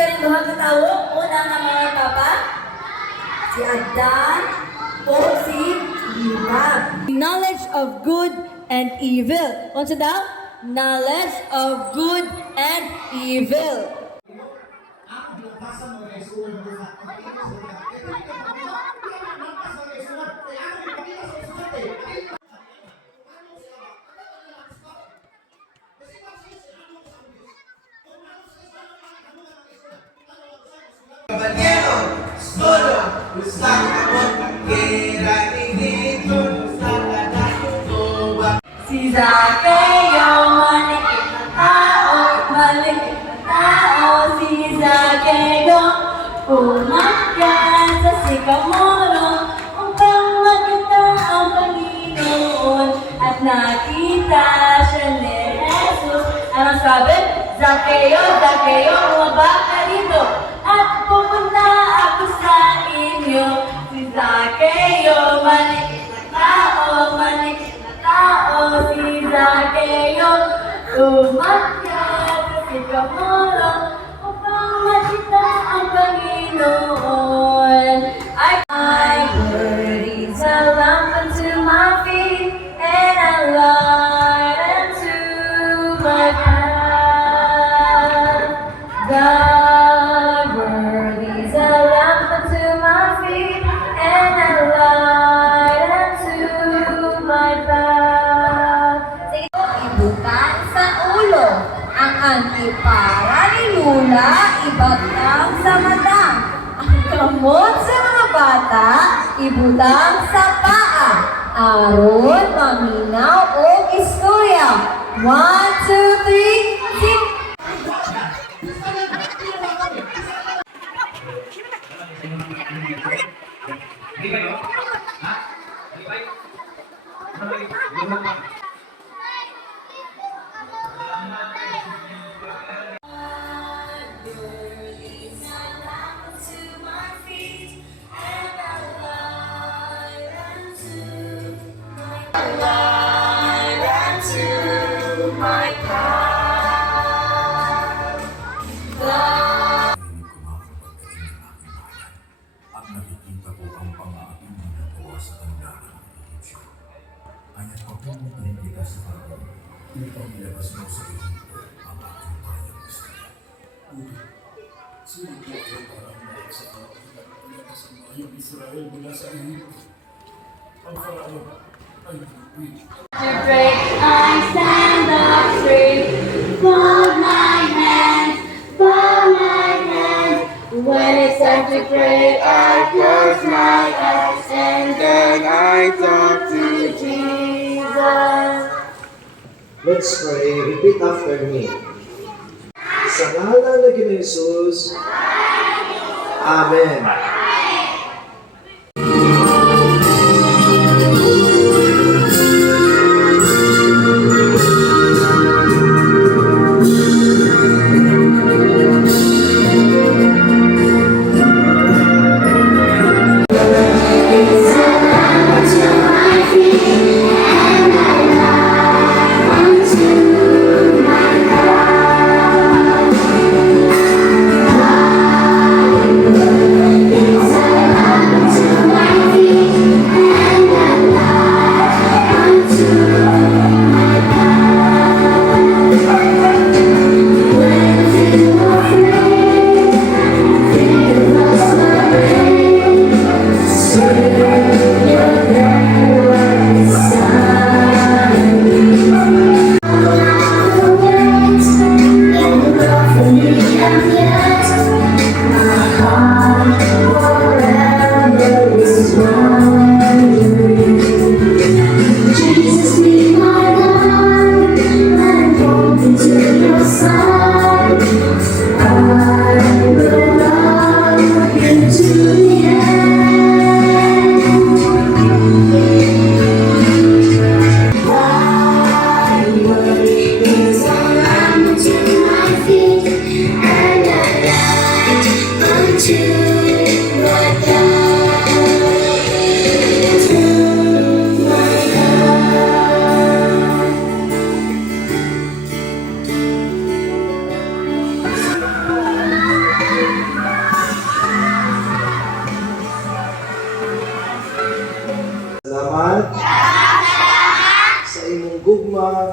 kaning duha ka tawo? Una nga mga papa? Si Adan o si Eva. Knowledge of good and evil. Unsa daw? Knowledge of good and evil. Caballero, solo, usang amot, kira inito, usang kanayutuwa. Si Zacchaeus, malikit na tao, malikit na tao. Si Zacchaeus, umakyat sa sikamoro upang makita ang Panginoon. At nakita siya ni Jesus. Ano sabi? Zacchaeus, Zacchaeus, bumaba ka dito at pupunta ako sa inyo. Si Zacchaeus, malikit na tao, malikit na tao. Si Zacchaeus, umakyat sa sikamoro upang makita ang Panginoon. My word is a lamp unto my feet and a light unto my path. Thy word is a lamp unto my feet and a light unto my path. Ibukan sa ulo ang antipara ni Lula, ibatang sa mata. Ang gamot sa mga bata, ibutang sa paa. Aron, maminaw o istorya. 1, 2, 3, sing! At nakikita ko ang pang-aating na nagawa sa tanda ng Egyptyo. Kaya't papumuntahin kita sa Panginoon upang ilabas mo sa Egypto ang aking bayang Israel. Ngunit, sino po ay parang malik sa Panginoon at ilabas ang bayang Israel mula sa Egypto? Ang Faraon ay lupit. To break, I stand up straight. Fold my hands, fold my hands. When it's time to pray, I close my eyes and then I talk to Jesus. Let's pray. Repeat after me. Sa ngalan ng Ginoong Jesus. Amen. Your name is Salamat sa imong gugma